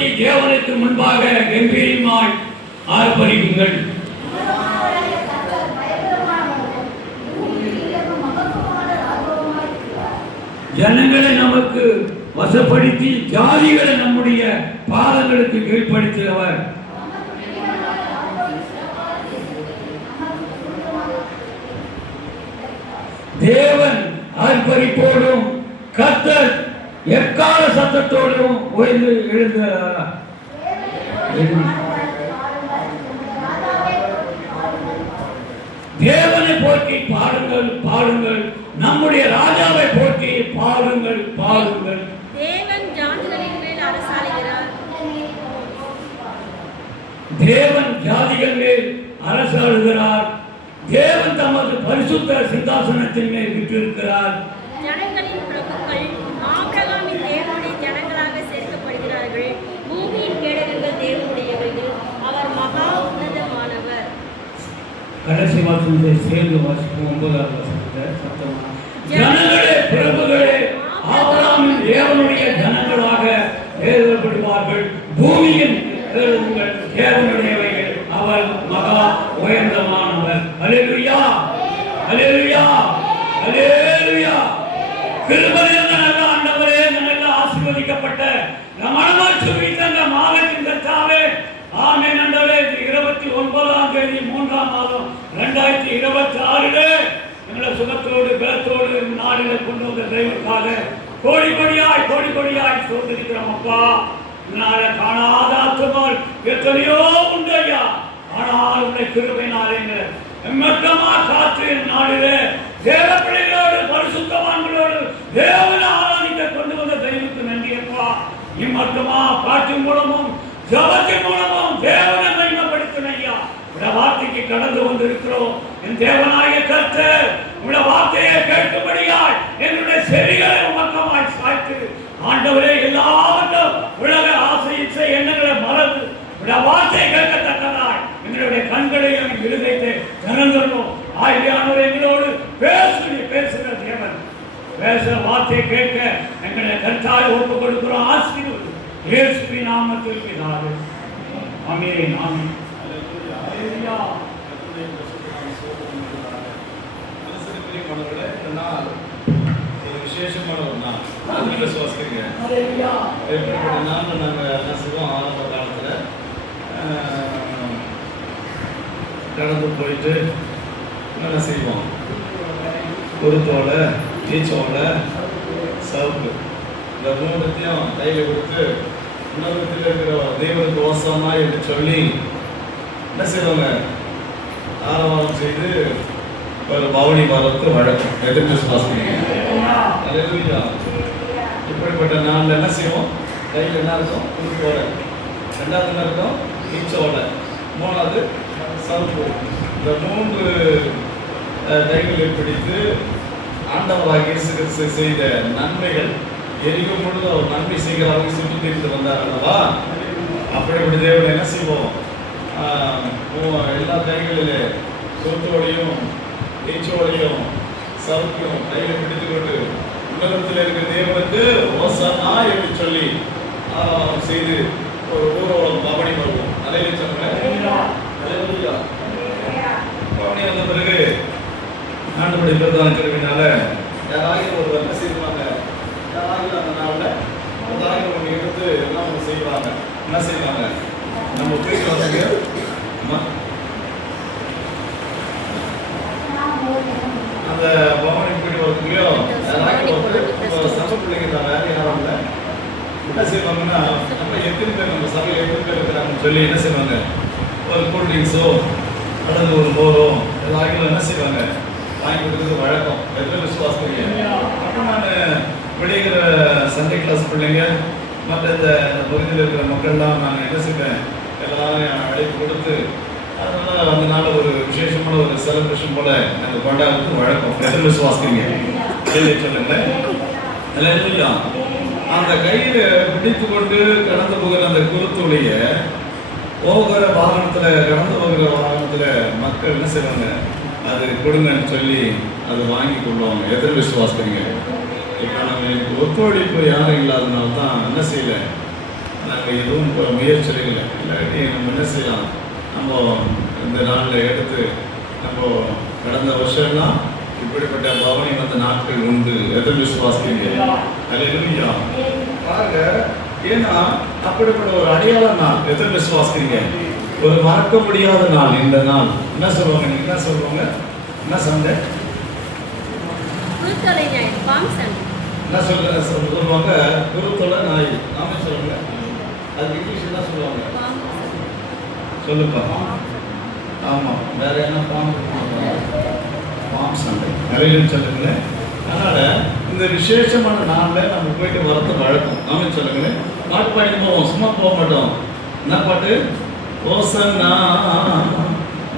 கொட்டி தேவனுக்கு முன்பாக கம்பீரமாய் ஆர்ப்பரிக்குங்கள். ஜனங்களை நமக்கு வசப்படுத்தி ஜாதிகளை நம்முடைய பாதங்களுக்கு கீழ்ப்படுத்தியவர். தேவன் ஆர்ப்பரிப்போடும் கர்த்தர் எக்கால சத்தத்தோடும் உயர்ந்து எழுந்தார். தேவனை போற்றி பாடுங்கள் பாடுங்கள், நம்முடைய ராஜாவை போற்றி பாடுங்கள் பாடுங்கள். தேவன் ஜாதிகளின் மேல் அரசாளுகிறார். தேவன் ஜாதிகள் மேல் அரசாளுகிறார். தேவன் தமது பரிசுத்த சிங்காசனத்தின் மேல் விட்டிருக்கிறார். ஜனங்களின் பிரபுக்கள் ஆபிரகாமின் தேவனுடைய ஜனங்களாக சேர்க்கப்படுகிறார்கள். பூமியின் கேடகங்கள் தேவனுடையவைகள், அவர் மகா உன்னதமானவர். கடைசி வாசனத்தை சேர்ந்து வாசிப்போம். 9வது வசனத்தை சத்தமா. ஜனங்களே பிரபுகளே ஆபிரகாமின் தேவனுடைய ஜனங்களாக ஏற்படுவார்கள். பூமியின் கேடகங்கள் தேவனுடையவைகள், அவர் மகா உயர்ந்தமானவர். அல்லேலூயா அல்லேலூயா அல்லேலூயா. கிருபை நிறைந்த நல்ல ஆண்டவரே, நல்ல ஆசீர்வதிக்கப்பட்ட மனமாய் சுவித்த மாதத்தின் கர்த்தாவே, ஆமென். ஆண்டவரே, 29ஆம் தேதி 3ஆம் மாதம் 2026 எங்களை சுகத்தோடு பலத்தோடு நாளில கொண்டு வந்த தெய்வத்துக்காக கோடி கொடியாய் சோதரிக்கிறோம் அப்பா. நாளை காணாத ஆத்துமால் எத்தனையோ உண்டு ஐயா. ஆனால் உன்னை கிருபையினாலே எம்மட்டமா காற்று நாளிலே தேவ பிள்ளைகளோடு பரிசுத்தவான்களோடு தேவனை ஆராதிக்க கொண்டு வந்த தெய்வத்துக்கு நன்றி அப்பா. இம்மட்டமா காற்றின் மூலமும் ஜபத்தின் மூலமும் தேவனை மகிமைப்படுத்தின ஐயா. உடைய வார்த்தைக்கு கடந்து கொண்டிருக்கிறோம். என் தேவனாய கர்த்தர் உடைய வார்த்தையை கேட்கும்படியாய் என்னுடைய செவிகளை உமக்கமாய் சாய்த்து ஆண்டவரே, எல்லாவற்றும் உலக ஆசை இச்சை எண்ணங்களை மறந்து உடைய வார்த்தையை கேட்கத்தக்கதாய் எங்களுடைய கண்களையும் இருதயத்தை திறந்துள்ளோம். ஆய்வியானவர் எங்களோடு பேசுகிற தேவன் பேசுகிற வார்த்தையை கேட்க எங்களை கர்த்தாய் ஒப்பு கொடுக்கிறோம். ஆசீர்வதி இயேசுவின் நாமத்தில் பிதாவே. ஆமென் ஆமென். அல்லேலூயா. விசேஷமான ஒரு நாள். நாங்கள் விசுவாசிக்கிறீங்க. எப்படிப்பட்ட நாள் நாங்கள் என்ன செய்வோம்? ஆரம்ப காலத்தில் கடந்து போயிட்டு என்ன செய்வோம்? குருத்தோலை, ஈச்சோலை, சவுக்கு, இந்த மூணுத்தையும் கையில் கொடுத்து உலகத்தில் இருக்கிற தெய்வனுக்கு ஓசமா என்று சொல்லி என்ன செய்வாங்க? ஆரவாரம் செய்து ஒரு பவனி வாரத்து வழக்கம். எதிர்த்து சுவாசிக்கிறீங்க. அல்லேலூயா. இப்படிப்பட்ட நாளில் என்ன செய்வோம்? கையில் என்ன இருக்கும்? குருத்தோலை. 2வது என்ன இருக்கும்? ஈச்சோலை. 3வது சவுக்கு. இந்த 3 கைகளை பிடித்து ஆண்டவராக இயேசு கிறிஸ்து செய்த நன்மைகள் எரிக்கும் பொழுது அவர் நன்மை செய்கிறவங்க சுற்றி தீர்த்து வந்தார் அல்லவா? அப்படிப்பட்ட தேவன் என்ன செய்வோம்? எல்லா கைகளிலே சொத்தோடையும் ஈச்சோடையும் சவுக்கையும் கையில் பிடித்துக்கொண்டு உலகத்தில் இருக்கிற தேவனுக்கு ஓசன்னா என்று சொல்லி செய்து ஒரு ஊர்வலம் பவனி வருவோம். அலையில சொன்ன பவனி வந்த பிறகு ஆண்டவருடைய பிரதான கருவினால யாராவது ஒரு என்ன செய்வாங்க? யாராவது அந்த நாளில் ஏதாவது ஒன்று எடுத்து எல்லாம் ஒன்று செய்வாங்க. என்ன செய்வாங்க? நம்ம போயிட்டு வந்தீங்க அந்த பவனி போயிட்டு வரதுக்குள்ளயோ யாராவது வந்து சபை பிள்ளைங்க வேற யாரும் இல்லை. என்ன செய்வாங்கன்னா, நம்ம எத்தனை பேர் நம்ம சபையில் எத்தனை பேர் இருக்கிறாங்கன்னு சொல்லி என்ன செய்வாங்க? ஒரு கூல்ட்ரிங்க்ஸோ அல்லது ஒரு மோரோ எல்லாரும் என்ன செய்வாங்க? வாங்கி கொடுக்குறது வழக்கம். எத்தனை விசுவாசிக்கிறீங்க? அப்போ நான் விளைகிற சண்டே கிளாஸ் பிள்ளைங்க மற்ற இந்த பகுதியில் இருக்கிற மக்கள்லாம் நாங்கள் என்ன செய்வேன்? எல்லாரும் அழைப்பு கொடுத்து அதனால அந்த நாள் ஒரு விசேஷமான ஒரு செலிப்ரேஷன் போல நாங்கள் கொண்டாடுறது வழக்கம். எத்தனை விசுவாசிக்கிறீங்க? சொல்லுங்க. இல்லையா? அந்த கையில் பிடித்து கொண்டு கடந்து போகிற அந்த குருத்துடைய போகிற வாகனத்தில் கடந்து போகிற வாகனத்தில் மக்கள் என்ன செய்வாங்க? அது கொடுங்கன்னு சொல்லி அதை வாங்கி கொள்வாங்க. எத்தனை விசுவாசிக்கிறீங்க? இப்போ நம்ம ஒத்துழைப்பு யாரும் இல்லாதனால தான் என்ன செய்யலை? நாங்கள் எதுவும் முயற்சி இல்லை. இல்லாட்டி நம்ம என்ன செய்யலாம், நம்ம இந்த நாளில் எடுத்து நம்ம கடந்த வருஷம்லாம் இப்படிப்பட்ட பவனி வந்த நாட்கள் உண்டு. எத்தனை விசுவாசிக்கிறீங்க? அல்லேலூயா. பாருங்க, ஏன்னா அப்படிப்பட்ட ஒரு அடையாள நாள். எத்தனை விசுவாசிக்கிறீங்க? ஒரு மறக்க முடியாத நாள் இந்த நாள். என்ன சொல்லுவாங்க? நீங்க என்ன சொல்லுவாங்க? என்ன சண்டை? குருத்தோலை ஞாயிறு, பாம் சண்டை. என்ன சொல்லுவாங்க? குருத்தோலை ஞாயிறு. நாம சொல்லுங்க. அது இங்கிலீஷ் என்ன சொல்லுவாங்க? சொல்லுப்பா. ஆமா, வேற என்ன பாம் சண்டை நிறைய சொல்லுங்களேன். அதனால இந்த விசேஷமான நாளில் நம்ம போயிட்டு வரது வழக்கம். நாம சொல்லுங்களேன். பாட்டு பாடி போவோம், சும்மா போக மாட்டோம். என்ன பாட்டு? ஓசன்னா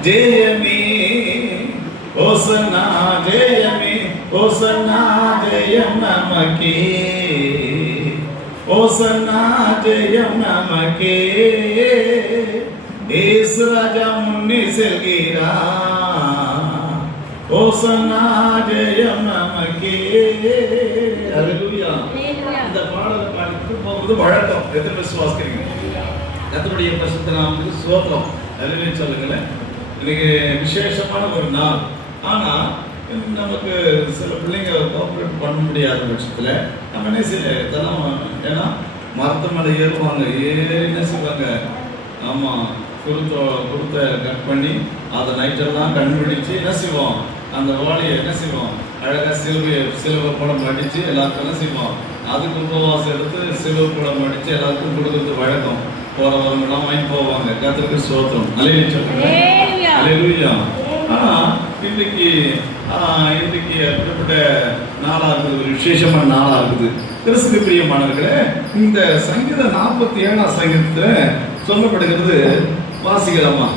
ஜெயமே, ஓசன்னா ஜெயமே, ஓசன்னா ஜெயம் நமக்கே, ஓசன்னா ஜெயம் நமக்கே, இயேசு ராஜா முன்னே செல்கிறார், ஓசன்னா ஜெயம் நமக்கே. அல்லேலூயா. இந்த பாடலை பாடிட்டு போவது வழக்கம். எத்தனை விசுவாசிக்கிறீங்க? கர்த்தருடைய பரிசுத்த நாமத்துக்கு ஸ்தோத்திரம். அல்லேலூயா சொல்லுங்களேன். இன்னைக்கு விசேஷமான ஒரு நாள். ஆனா நமக்கு சில பிள்ளைங்க கோஆப்ரேட் பண்ண முடியாத பட்சத்துல நம்ம என்ன செய்ய இதெல்லாம், ஏன்னா மரத்தமலை ஏறுவாங்க, ஏறி என்ன செய்வாங்க, ஆமா குருத்தை கட் பண்ணி அதை நைட்டெல்லாம் கண்டுபிடிச்சு என்ன செய்வோம், அந்த வாழையை என்ன செய்வோம், அழகாக சிலுவை படம் அடித்து எல்லாருக்கும் என்ன செய்வோம், அதுக்கு உபவாசம் எடுத்து சிலுவை படம் அடித்து எல்லாருக்கும் கொடுக்கறது வழக்கம். போறவங்கலாம் வாங்கி போவாங்க. கர்த்தருக்கு ஸ்தோத்திரம். அல்லேலூயா. ஆனால் இன்னைக்கு அப்படிப்பட்ட நாளாக இருக்குது, ஒரு விசேஷமான நாளாக இருக்குது. கிறிஸ்துக்கு பிரியமானவர்களே, இந்த சங்கீதம் 47ஆம் சங்கீதத்தில் சொல்லப்படுகிறது. வாசிக்கலாமா?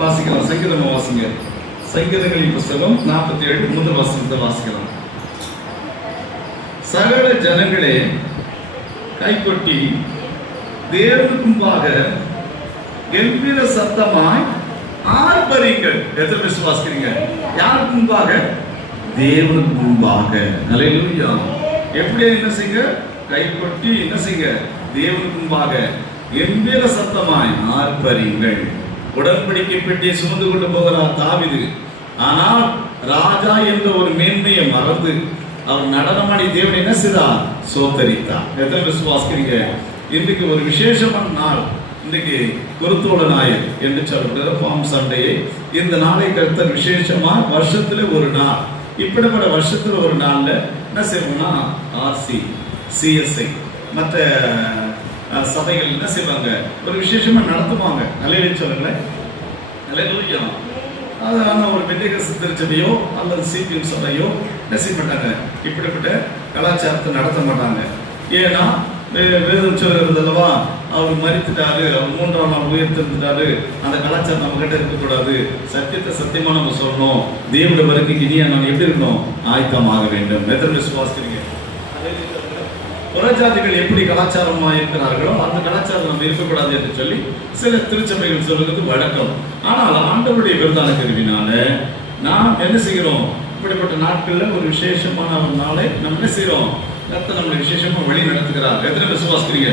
வாசிக்கலாம். சங்கீதமா வாசிங்க. சங்கீதங்களின் புஸ்தகம் 47 முதல் வசனத்தை வாசிக்கலாம். சகல ஜனங்களே கைகொட்டி தேவனுக்கு முன்பாக கம்பீர சத்தமாய் ஆர்ப்பரிங்கள். எத்தனை விசுவாசிக்கிறீங்க? யாருக்கு முன்பாக? தேவனுக்கு முன்பாக. அல்லேலூயா. எப்படி என்ன செய்யுங்க? கைகொட்டி என்ன செய்யுங்க? தேவனுக்கு முன்பாக கம்பீர சத்தமாய் ஆர்ப்பரிங்கள். உடன்படிக்கை பெட்டியை சுமந்து கொண்டு போகிறார் தாவீது. ஆனால் ராஜா என்ற ஒரு மேன்மையை மறந்து அவர் நடனமாடி தேவன் என்ன செய்தார்? சோத்தரித்தார். எத்தனை விசுவாசிக்கிறீங்க? இன்றைக்கு ஒரு விசேஷமான நாள். இன்றைக்கு குருத்தோல ஞாயிறு என்று சொல்லப்படுகிற பாம் சண்டையை, இந்த நாளை கர்த்தர் விசேஷமா வருஷத்துல ஒரு நாள், இப்படிப்பட்ட வருஷத்துல ஒரு நாள்ல என்ன செய்வோம்னா ஆர்சி, சிஎஸ்ஐ, மற்ற சபைகள் என்ன செய்வாங்க, ஒரு விசேஷமா நடத்துவாங்க. அல்லேலூயா சொல்லுங்களேன். அல்லேலூயா. அது ஒரு பெந்தேகோஸ்து திருச்சபையோ அல்லது சிபிஎம் சபையோ என்ன செய்ய மாட்டாங்க, இப்படிப்பட்ட கலாச்சாரத்தை நடத்த மாட்டாங்க. ஏன்னா வேதம் சொல்கிறது அல்லவா, அவர் மரித்துட்டாரு, அவர் 3ஆம் நாள் உயர்த்திருந்துட்டாரு, அந்த கலாச்சாரம் நம்ம கிட்ட இருக்கக்கூடாது. சத்தியத்தை சத்தியமா நம்ம சொல்லணும். தேவனுடைய வருகைக்கு இனியா நம்ம எப்படி இருக்கணும்? ஆயத்தமாக வேண்டும். எத்தனை விசுவாசிக்கிறீங்க? புறஜாதிகள் எப்படி கலாச்சாரமா இருக்கிறார்களோ அந்த கலாச்சாரம் நம்ம இருக்கக்கூடாது என்று சொல்லி சில திருச்சபைகள் சொல்றது வழக்கம். ஆனால் ஆண்டவருடைய விருதான கருவினால நாம் என்ன செய்கிறோம்? இப்படிப்பட்ட நாட்கள்ல ஒரு விசேஷமான ஒரு நாளை நம்ம என்ன செய்யறோம்? கர்த்தர் நம்மளை விசேஷமா வழி நடத்துகிறார். எத்தனை விசுவாசிக்கிறீங்க?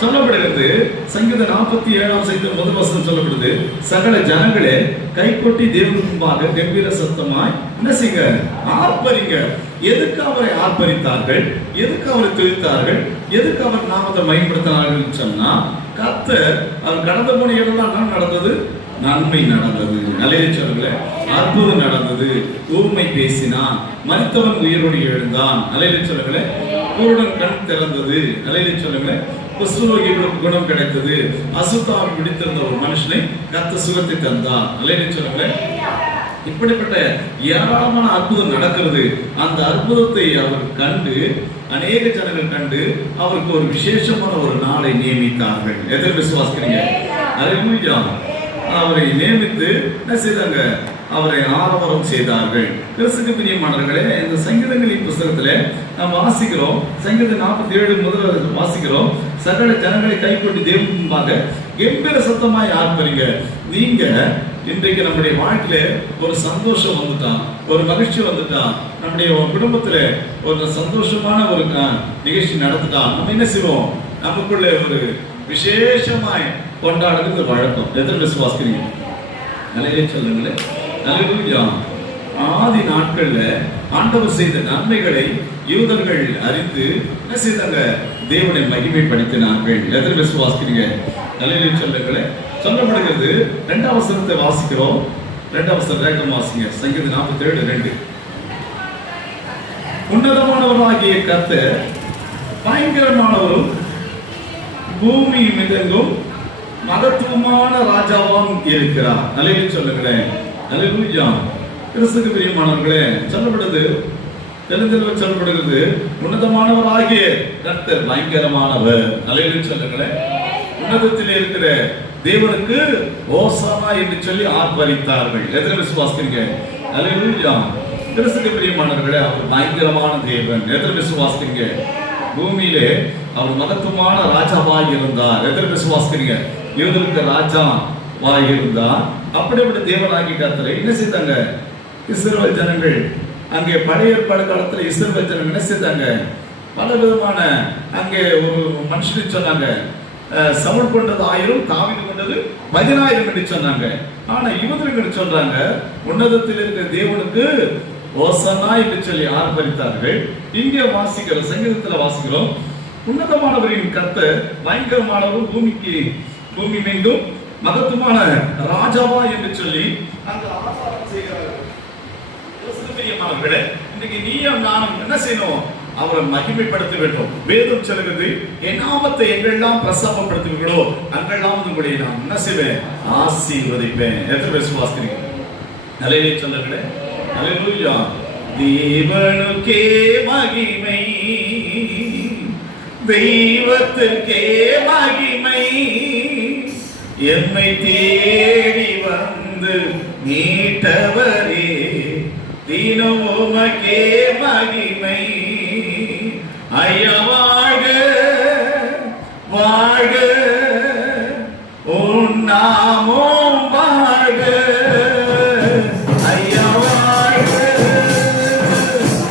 சொல்லப்படுகிறது சங்கீதம் 47ஆம் சங்கீதம் முதல் வசனம் சொல்லப்படுது. சகல ஜனங்களே கைகொட்டி தேவனுக்கு முன்பாக கம்பீர சத்தமாய் என்ன செய்யுங்க? ஆர்ப்பரிங்க. எதுக்கு அவரை ஆர்ப்பரித்தார்கள்? எதுக்கு அவரை துதித்தார்கள்? எதுக்கு அவர் நாமத்தை மகிமைப்படுத்தினார்கள் சொன்னா, கர்த்தர் அவர் கடந்து போன இடம்லாம் நடந்தது, நன்மை நடந்தது. அல்லேலூயா சொல்லுங்க. அற்புதம் நடந்தது. ஊமை பேசினான், மரித்தவன் உயிரோடு எழுந்தான். அல்லேலூயா சொல்லுங்க. குருடன் கண் திறந்தது. அல்லேலூயா சொல்லுங்க. குஷ்டரோகிகளுக்கு குணம் கிடைத்தது. அசுத்தாவை பிடித்திருந்த ஒரு மனுஷனை கர்த்தர் சுகத்தை தந்தார். அல்லேலூயா சொல்லுங்க. இப்படிப்பட்ட ஏராளமான அற்புதம் நடக்கிறது. அந்த அற்புதத்தை அவர் கண்டு, அநேக ஜனங்கள் கண்டு அவருக்கு ஒரு விசேஷமான ஒரு நாளை நியமித்தார்கள். எத்தனை விசுவாசிக்கிறீங்க? அல்லேலூயா. அவரை நியமித்து என்ன செய்தாங்க? அவரை ஆரவாரம் செய்தார்கள். கிறிஸ்துக்கு பிரியமானவர்களே, இந்த சங்கீதங்களின் புஸ்தகத்துல நாம் வாசிக்கிறோம். சங்கீதம் 47 முதல்ல வாசிக்கிறோம். சகல ஜனங்களை கைகொட்டி தேவனுக்கு முன்பாக கம்பீர சத்தமாய் ஆர்ப்பரிங்க. நீங்க இன்றைக்கு நம்முடைய வாழ்க்கையில ஒரு சந்தோஷம் வந்துட்டான், ஒரு மகிழ்ச்சி வந்துட்டான், நம்முடைய குடும்பத்துல ஒரு சந்தோஷமான ஒரு நிகழ்ச்சி நடந்துட்டான், நம்ம என்ன செய்வோம்? நமக்குள்ள ஒரு விசேஷமாய் கொண்டாடுறது வழக்கம். எத்தனை விசுவாசிக்கிறீங்க? நிலையிலே சொல்லுங்களேன். அல்லேலூயா. ஆதி நாட்கள்ல ஆண்டவர் செய்த நன்மைகளை யூதர்கள் அறிந்து என்ன செய்தாங்க? தேவனை மகிமைப்படுத்தினார்கள். எத்தனை விசுவாசிக்கிறீங்க? நிலையிலே சொல்லுங்களேன். சொல்லப்படுகிறது 2ஆம் வசனத்தை வாசிக்கிறோம். 2ஆம் வசனம் வேகம் வாசிங்க. சங்கீதம் 47:2. உன்னதமானவராகிய கர்த்தர் பயங்கரமானவரும் பூமி மிதங்கும் மகத்துவமான ராஜாவாம் இருக்கிறார். அல்லேலூயா சொல்லுங்களேன். அல்லேலூயா. கிறிஸ்துவுக்கு பிரியமானவர்களே, சொல்லப்படுது தெலுங்கில் சொல்லப்படுகிறது உன்னதமானவராகிய கர்த்தர் பயங்கரமானவர். அல்லேலூயா சொல்லுங்களேன். உன்னதத்தில் இருக்கிற தேவனுக்கு ஓசானா என்று சொல்லி ஆர்ப்பரித்தார்கள். எத்தனை விசுவாசிக்கிறீங்க? அல்லேலூயா. கிறிஸ்துவுக்கு பிரியமானவர்களே, அவர் பயங்கரமான தேவன். எத்தனை விசுவாசிக்கிறீங்க? பூமியிலே அவர் மகத்துவமான ராஜாவாய் இருந்தார். எத்தனை விசுவாசிக்கிறீங்க? யூதருக்கு ராஜாவாய் இருந்தார். அப்படிப்பட்ட தேவனாகி கர்த்தரை என்ன செய்தாங்க? இஸ்ரவேல் ஜனங்கள் அங்கே பழைய ஏற்பாடு காலத்துல இஸ்ரவேல் ஜனங்கள் என்ன செய்தாங்க? பல விதமான அங்கே ஒரு மனுஷனை சொன்னாங்க, சவுல் கொண்டது 1000, தாவீது கொண்டது 10000 என்று சொன்னாங்க. ஆனா யூதர்கள் சொல்றாங்க உன்னதத்தில் இருக்கிற தேவனுக்கு ஓசன்னா என்று சொல்லி ஆர்ப்பரித்தார்கள். இங்கே வாசிக்கிற சங்கீதத்துல வாசிக்கிறோம், உன்னதமானவரின் கர்த்தர் பயங்கரமானவர், பூமி மீண்டும் மகத்துவமான ராஜாவா என்று சொல்லி அங்க ஆசாரம் செய்கிறார்கள். இன்னைக்கு நீயும் நானும் என்ன செய்யணும்? அவரை மகிமைப்படுத்த வேண்டும். வேதம் சொல்கிறது, என் நாமத்தை எங்கெல்லாம் பிரஸ்தாபப்படுத்துவீர்களோ அங்கெல்லாம் உங்களை நான் என்ன செய்வேன்? ஆசீர்வதிப்பேன். எத்தனை விசுவாசிக்கிறீங்க? அல்லேலூயா சொல்லுங்களேன். அல்லேலூயா. தேவனுக்கே மகிமை, தெய்வத்துக்கே மகிமை, எம்மை தேடி வந்து மீட்டவரே தினம் உமக்கே மகிமை. ஐயா வாழ்க வாழ்க, உன் நாமம் வாழ்க. ஐயா வாழ்க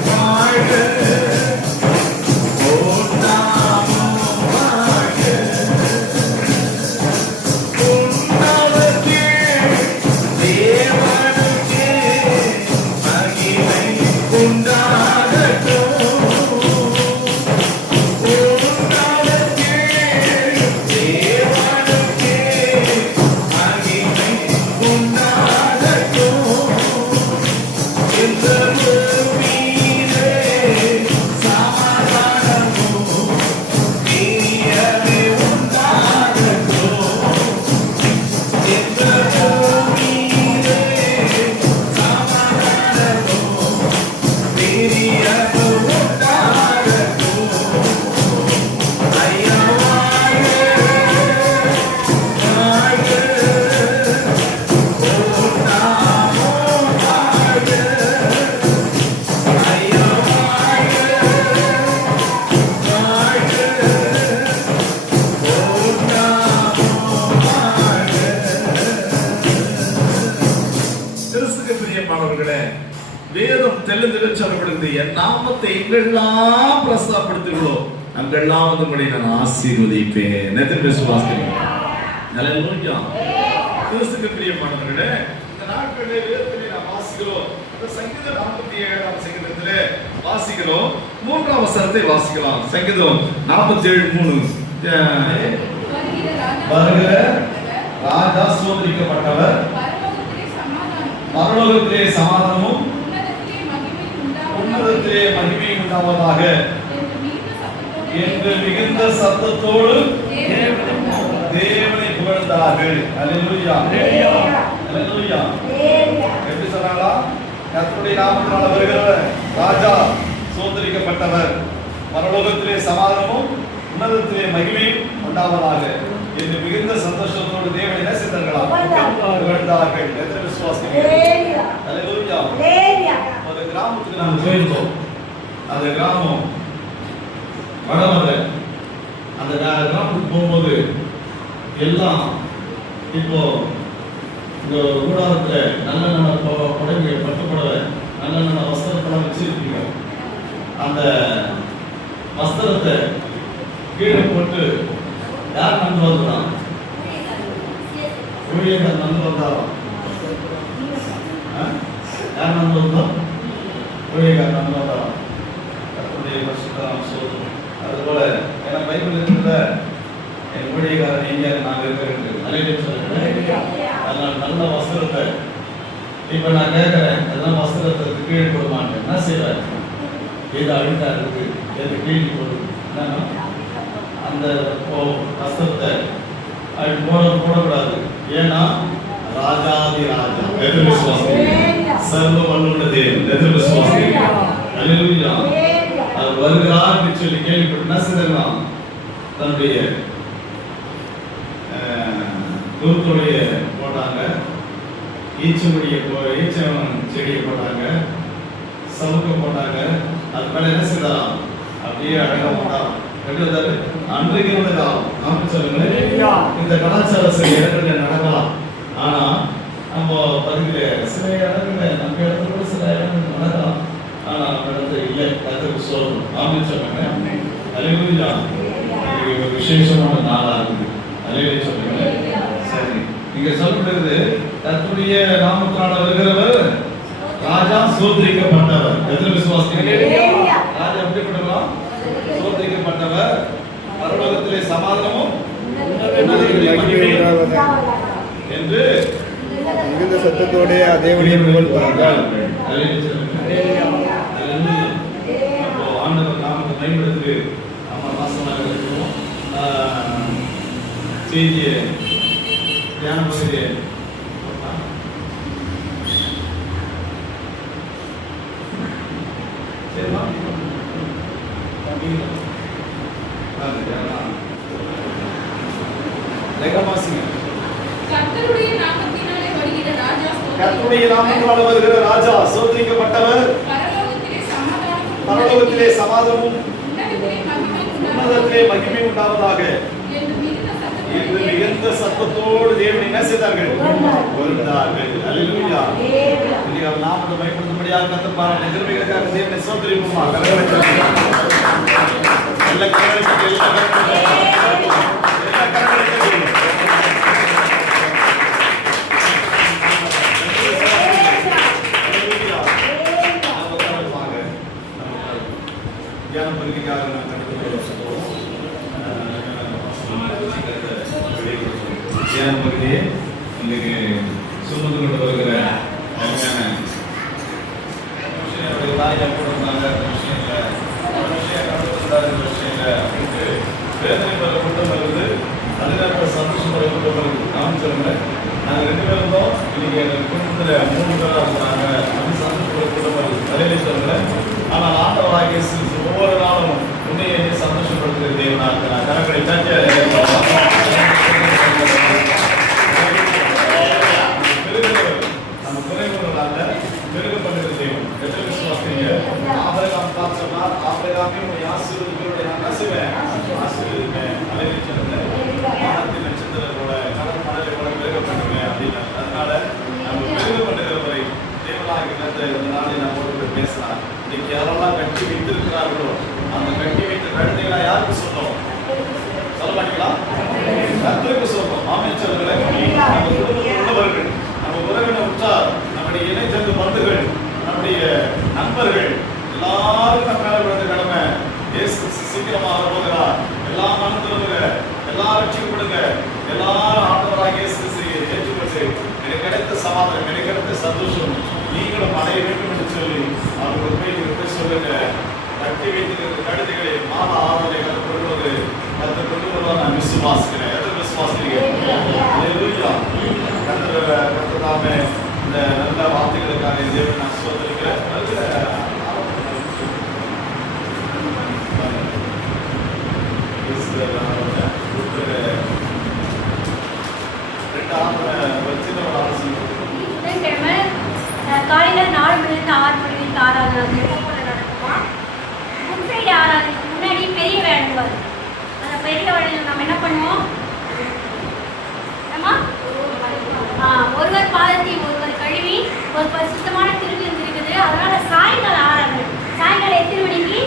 வாழ்க, உன் நாமம் வாழ்க. உன்னதத்தே தேவனுக்கே மகிமை உண்டாகட்டும். உன்னதத்தே தேவனுக்கே மகிமை உண்டாகட்டும். இந்த பூமியிலே சமாதானமும் நீதியே உண்டாகட்டும். இந்த பூமியிலே சமாதானமும் நீதியே உண்டாகட்டும். ஐயா வாழ்க வாழ்க, உன் நாமம் வாழ்க. ஐயா வாழ்க வாழ்க, உன் நாமம் வாழ்க. கிறிஸ்துவுக்கு பிரியமானவர்களே, வேதம் தெளிந்து சொல்லப்படுகிறது, என் நாமத்தை எங்கெல்லாம் பிரஸ்தாபப்படுத்துகிறோ அங்கெல்லாம் வந்து உங்களை நான் ஆசீர்வதிப்பேன். எத்தனை விசுவாசிக்கிறீங்க? அல்லேலூயா. கிறிஸ்துவுக்கு பிரியமானவர்களே, இந்த நாட்களிலே வேதத்திலே நாம் வாசிக்கிறோம். இந்த சங்கீதம் 47ஆம் சங்கீதத்திலே வாசிக்கிறோம். 3ஆம் வசனத்தை வாசிக்கலாம். சங்கீதம் 47:3. வருகிற ராஜா சோதரிக்கப்பட்டவர், பரலோகத்திலே சமாதானமும் உன்னதத்திலே மகிமை உண்டாவதாக என்று மிகுந்த சத்தத்தோடு தேவனை புகழ்ந்தார்கள். அல்லேலூயா அல்லேலூயா. எப்படி சொன்னாங்களா? கர்த்தருடைய நாமத்தினால வருகிறவர் ராஜா சோதரிக்கப்பட்டவர், பரலோகத்திலே சமாதானமும் உன்னதத்திலே மகிமையும் உண்டாவதாக என்று மிகுந்த சந்தோஷத்தோடு தேவனை என்ன செய்தார்களா? புகழ்ந்தார்கள். எத்தனை விசுவாசிக்கிறீங்க? அல்லேலூயா. ஒரு கிராமத்துக்கு நாம் போயிருந்தோம். அந்த கிராமம் வடமதுரை. அந்த கிராமத்துக்கு போகும்போது எல்லாம் இப்போ இந்த ஊடகத்துல நல்ல நல்ல புடவை, பட்டு புடவை, நல்ல நல்ல வஸ்திரத்தெல்லாம் வச்சிருக்கீங்க. அந்த வஸ்திரத்தை கீழே போட்டு யார் நடந்து வந்துதான்? ஊழியர்கள் நடந்து வந்தாலும் யார் நடந்து வந்தோம்? ஊழியர்கள் நடந்து வந்தாலும் கர்த்தருடைய பரிசுத்தம் சொல்லும். அதுபோல ஏன்னா பைபிள் இருக்கிற என் ஊழியக்காரன் எங்க நாங்கள் இருக்கிறது நல்ல சொல்லுங்க. அதனால நல்ல வஸ்திரத்தை இப்ப நான் கேட்கிறேன், அதெல்லாம் வஸ்திரத்துக்கு கீழே போடுமாட்டேன். என்ன செய்வேன்? எது அழுத்தா இருக்கு, எது கீழே போடுது, அந்த வஸ்திரத்தை அது போடக்கூடாது. ஏன்னா ராஜாதி ராஜா எது விசுவாசி, சர்வ வல்லுள்ள தேவன் எது விசுவாசி. அல்லேலூயா. அது வருகிறார் சொல்லி கேள்விப்பட்டு என்ன செய்யலாம்? தன்னுடைய தூத்துடைய போட்டாங்க, ஈச்சமுடியை ஈச்சம் செடியை போட்டாங்க, சவுக்க போட்டாங்க. அது மேல என்ன செய்யலாம்? அப்படியே அழகா போட்டாங்க. அன்றைக்கு காலம் சொல்லுங்க. இந்த கலாச்சார சில இடங்களில் நடக்கலாம். ஆனா நம்ம பதில சில இடங்களில் நம்ம இடத்துல கூட சில இடங்கள் நடக்கலாம். ஆனா நம்ம இடத்துல இல்லை. கருத்துக்கு சொல்லணும். ஆமாம் சொல்லுங்க. அல்லேலூயா. ஒரு விசேஷமான நாளா இருக்குது. அல்லேலூயா சொல்லுங்க. சரி, இங்க சொல்லப்படுகிறது கர்த்தருடைய நாமத்தினால வருகிறவர் ராஜா சோதரிக்கப்பட்டவர். எதிர விசுவாசிக்கிறீங்க? ராஜா எப்படிப்பட்டவர்? சோதரிக்கப்பட்டவர். பரலோகத்திலே சமாதானமும் என்று மிகுந்த சத்தத்தோடு தேவனை புகழ்வார்கள். ஆண்டவர் நாமத்தை பயன்படுத்தி நம்ம மாசமாக இருக்கிறோம். செய்தியை தியான பகுதியை சரிமா கர்த்தருடைய நாமத்தினாலே வருகிற ராஜா கர்த்தருடைய நாமத்தினாலே வருகிற ராஜா சோதரிக்கப்பட்டவர். பரலோகத்திலே சமாதானமும் உன்னதத்திலே மகிமை உண்டாவதாக என்று மிகுந்த சத்தத்தோடு தேவனை என்ன செய்தார்கள்? புகழ்ந்தார்கள். அல்லேலூயா. நீங்கள் நாமத்தை பயன்படுத்தும்படியாக கர்த்தர் பாராட்டின கிருபைகளுக்காக தேவனை ஸ்தோத்திரிப்போமா. கரங்களை தட்டி எல்லா கரங்களை தட்டி எல்லா கரங்களை தட்டி தியான பகுதிக்காக நான் தியான பகுதியை இன்னைக்கு சுமந்து கொண்டு வருகிற அருமையான விஷயம் தாயை போட்டிருந்தாங்க. அப்படின்ட்டு வேதனை பெற கூட்டம் வருது, அதுக்காக சந்தோஷப்பட கூட்டம் வருது. நான் சொல்லுங்க, நாங்கள் 2 பேரும் இருந்தோம். இன்னைக்கு எங்கள் குடும்பத்தில் 3 பேராக இருக்கிறாங்க. அது சந்தோஷப்பட கூட்டம் வருது. தலையிலே சொல்லுங்க. ஆனால் ஆண்டவராகிய ஒவ்வொரு நாளும் உன்னையே சந்தோஷப்படுத்துகிற தேவனா இருக்கிறார். கரங்களை தட்டி நம்ம குறைவுகளாக பெருகப்படுகிற தேவன். எத்தனை விசுவாசிங்க? ஆபிரகாம் பார்த்து சொன்னார், ஆபிரகாமே உன்னை ஆசீர்வதிக்கிறோட நான் என்ன செய்வேன்? ஆசீர்வதிப்பேன். வானத்தின் நட்சத்திரத்தோட கடல் மணலை கூட பெருகப்படுங்க அப்படின்னு. அதனால நம்ம பெருகப்படுகிறவரை தேவனாக இந்த நாளை நம்ம போட்டு பேசலாம். இன்னைக்கு யாரெல்லாம் கட்டி வைத்திருக்கிறார்களோ அந்த கட்டி வைத்த கழுதைகளா யாருக்கு சொன்னோம்? சொல்ல மாட்டீங்களா? கர்த்தருக்கு சொல்றோம். ஆமென் சொல்லுங்களே. நம்ம குடும்பத்தில் உள்ளவர்கள், நம்ம உறவினர் உற்றார், நம்முடைய இணைச்சந்து பந்துகள், நம்முடைய நண்பர்கள் எல்லாரும் நம்ம மேல விழுந்த கடமை. இயேசு சீக்கிரமாக போகிறார். எல்லா மனம் திரும்புங்க, எல்லாரும் ரட்சிக்கப்படுங்க, எல்லாரும் ஆண்டவராகிய இயேசு கிறிஸ்துவை ஏற்றுக்கொண்டு எனக்கு கிடைத்த சமாதானம், எனக்கு கிடைத்த சந்தோஷம் நீங்களும் அடைய வேண்டும் என்று சொல்லி அவர்கள் போய் சொல்லுங்க. கட்டி வைத்திருக்கிற கழுதைகளை மாத ஆராதனை கொள்வது கற்றுக் கொண்டு வருவார். நான் விசுவாசிக்கிறேன். எத்தனை விசுவாசிக்கிறீங்க? அல்லேலூயா. கர்த்தர் இந்த நல்ல வார்த்தைகளுக்காக தேவனை நான் ஸ்தோத்திரிக்கிறேன். காலையில 4 மணிலேருந்து 6 மணி வரைக்கும் ஆராதனை நடக்குமா? குட் ஃப்ரைடே ஆராதனைக்கு முன்னாடி பெரிய வேலை வரும். அந்த பெரிய வேலையில் நம்ம என்ன பண்ணுவோம்? ஒருவர் பாதத்தை ஒருவர் கழுவி ஒரு பரிசுத்தமான திருவிருந்து இருக்குது. அதனால சாயங்காலம் ஆராதனை. சாயங்காலம் எத்தனை மணிக்கு?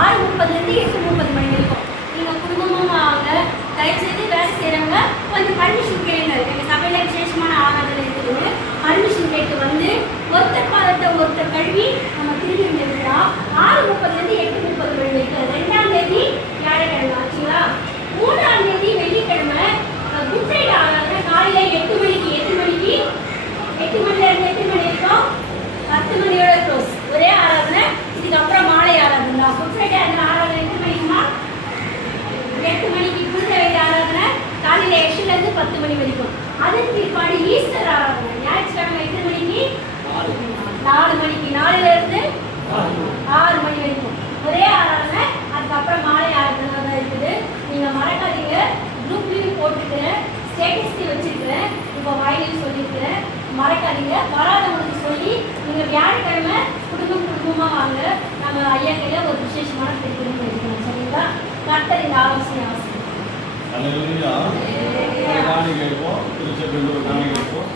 6:30 8:30 மணி வரைக்கும். நீங்கள் குடும்பமும் வாங்க. தயவுசெய்து அதன் பிற்பாடு ஈஸ்டர் ஆராதனை ஞாயிற்றுக்கிழமை எத்தனை மணிக்கு 4 மணிக்கு 4ல இருந்து 6 மணி வரைக்கும் ஒரே ஆராதனை. அதுக்கப்புறம் மாலை ஆராதனை தான் இருக்குது. நீங்க மறக்காதீங்க. குரூப்லயும் போட்டுக்கிறேன், ஸ்டேட்டஸ்லயும் வச்சிருக்கிறேன், இப்போ வாயிலையும் சொல்லியிருக்கிறேன். மறக்காதீங்க. வராதவங்களுக்கு சொல்லி நீங்க வியாழக்கிழமை குடும்பமா வாங்க. நம்ம ஐயா கையில ஒரு விசேஷமான திருப்பி வைக்கணும். சரிங்களா? கர்த்தர் இந்த ஆலோசனை அவசியம். அல்லேலூயா. காணி கேட்போம், திருச்சபையில் ஒரு காணி கேட்போம்.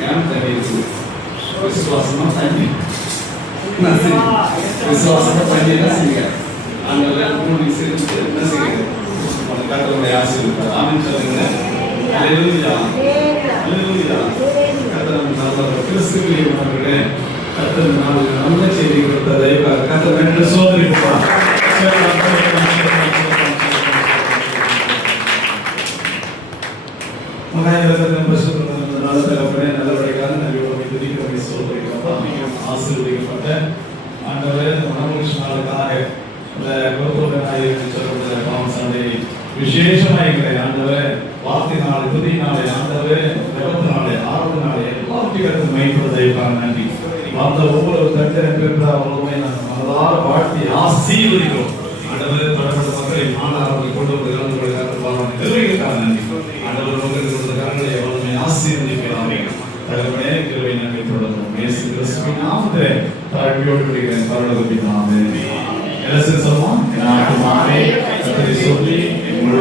கேம்ப் தண்ணி இருக்குது. விசுவாசமா தண்ணி விசுவாசமா தண்ணி என்ன செய்யுங்க. அங்கே கூடி சேர்ந்து என்ன செய்யுங்க. கர்த்தருடைய ஆசீர்வாதம். ஆமென் சொல்லுங்க. அல்லேலூயா. அல்லேலூயா. கர்த்தர் நல்ல கிறிஸ்துவிலே கர்த்தர் நல்ல செய்தி கொடுத்ததை கர்த்தர் என்று சோதரிப்பார். ஆசீர்வதிக்கப்பட்ட ஆண்டவரே மனோஷ்ணாளுக்காக விசேஷமாக ஆண்டவரே வார்த்தை நாள் துதி நாளை ஆண்டவரே விபத்து நாளை ஆறு நாளை எல்லாத்தையும் மைப்படுவதற்காக நன்றி. அந்த ஒவ்வொரு தட்டை அவர்களுமே நாங்கள் மனதார வாழ்த்தி ஆசீர்வதிக்கிறோம். ஆண்டவரே தொடர்பு மக்களை மாணவர்கள் கொண்டு வந்து நிர்வகிக்காக நன்றி. ஆண்டவர் மக்களுக்கு கொடுத்த காரணங்களை எவ்வளவுமே ஆசீர்வதிக்கிறார்கள். தகவலே கிருபை நன்மை தொடரும். இயேசு கிறிஸ்துவின் நாமத்திலே தாழ்மையோடு விடுகிறேன். பரலோகத்தின் நாமமே. எல்லாரும் சொல்லுவோம். என் ஆத்துமாவே கர்த்தரை ஸ்தோத்திரி. என் முழு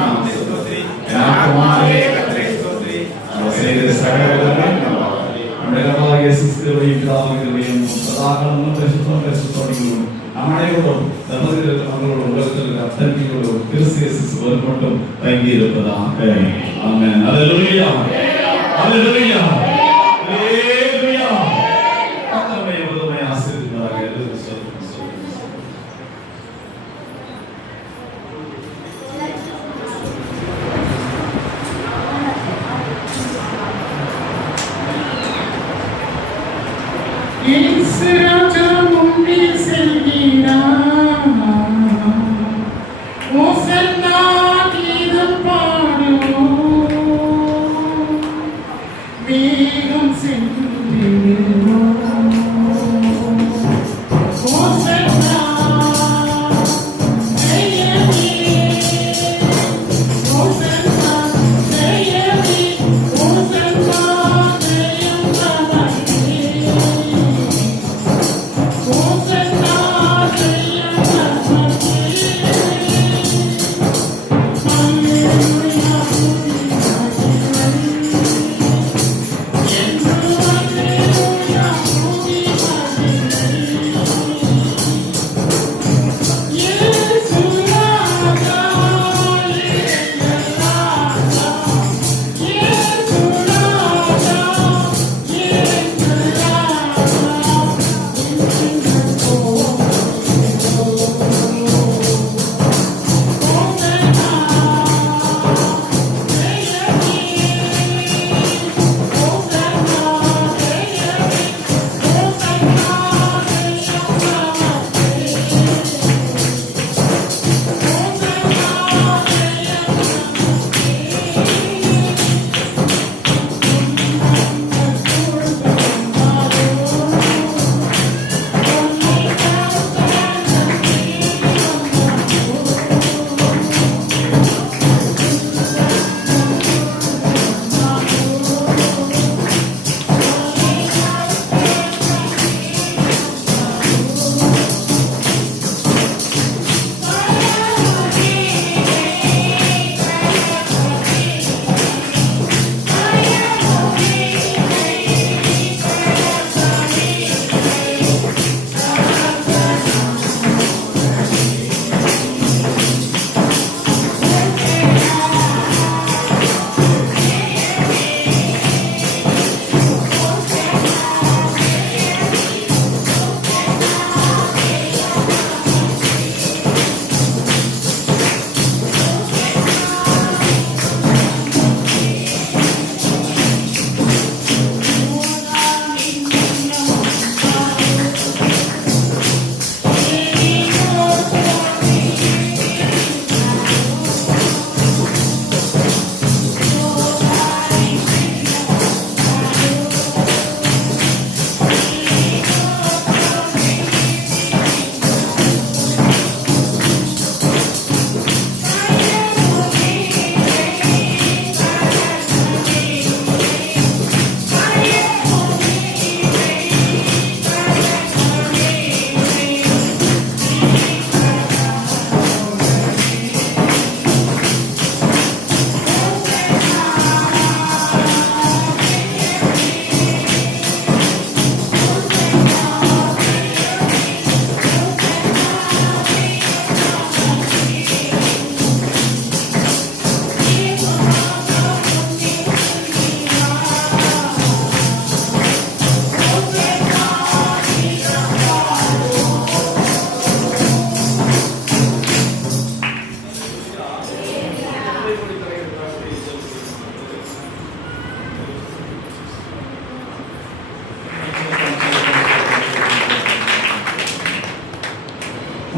நாமத்தை ஸ்தோத்திரி. என் ஆத்துமாவே கர்த்தரை ஸ்தோத்திரி. அவர் செய்த சகல நம்முடைய இயேசு கிறிஸ்துவின் கிருபையும் சதாகாலமும் பரிசுத்தமும் நம்மளையோடும் நம்மளோட உலகத்தில் அத்தனையோடும் கிறிஸ்து இயேசு ஒரு மட்டும் தங்கி இருப்பதாக. ஆமென். அல்லேலூயா. Hallelujah. Hallelujah. கர்த்தருடைய உதவியை ஆசீர்வதிப்பாராக. இயேசு ராஜா முன்னே செல்கிறார். ஓசன்னா கீதம் பாடுவோம். வேகம் சென்றிடுவோம். ஓசன்னா ஜெயமே. ஓசன்னா ஜெயமே. ஓசன்னா ஜெயம் நமக்கே. ஓசன்னா ஜெயம் நமக்கே. Hallelujah.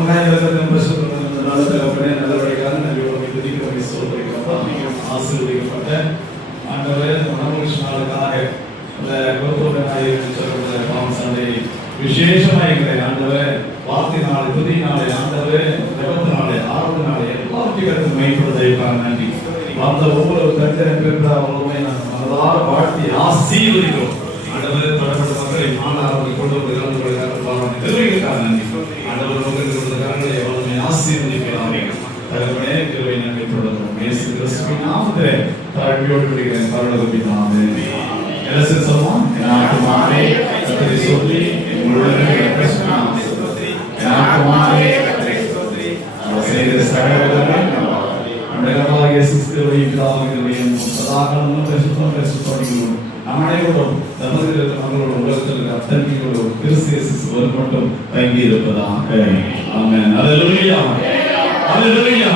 மகாயிரத்தின் பரிசுத்தமான நல்லபடியாக நன்றியோடு துதிக்கிறோம் சொல்கிறோம். ஆசீர்வதிக்கப்பட்ட ஆண்டவரே, மனோகிருஷ்ணாளுக்காக இந்த கோத்தோட நாயகன் சொல்ற பாவம் சண்டை விசேஷமாக ஆண்டவரே, வார்த்தையினாலே துதியினாலே ஆண்டவரே, ஜெபத்தினாலே ஆராதனாலே எல்லாவற்றையும் மைப்படுவதற்காக நன்றி. அந்த ஒவ்வொரு கர்த்தரை பெற்ற அவர்களுமே நாங்கள் மனதார வாழ்த்தி ஆசீர்வதிக்கிறோம். ஆண்டவரே, தொடர்பட்ட மக்களை மாணவர்கள் கொண்டு வந்து நிர்வகிக்காக நன்றி. ஆண்டவர் உங்களுக்கு கொடுத்த கரங்களை எவ்வளவு ஆசீர்வதிக்கிறாங்க. தகவலே கிருபை நன்மை தொடரும். இயேசு கிறிஸ்துவின் நாமத்திலே தாழ்மையோடு விடுகிறேன். பரலோக பிதாவே, எல்லாரும் சொல்லுவோம். என் ஆத்துமாவே கர்த்தரை சொல்லி முழுவதும் கிறிஸ்துவின் ஸ்தோத்திரி. என் ஆத்துமாவே கர்த்தரை ஸ்தோத்திரி. அவர் செய்த சகலமே அண்டகமாக இயேசு கிறிஸ்துவின் பிதாவின் சதாகாலமும் பரிசுத்தப்படுகிறோம். நம்மளையோடும் நமது நம்மளோட உலகத்தில் அத்தனையோடும் கிறிஸ்து இயேசு ஒரு மட்டும் தங்கி இருப்பதாக. ஆமென். அல்லேலூயா. அல்லேலூயா.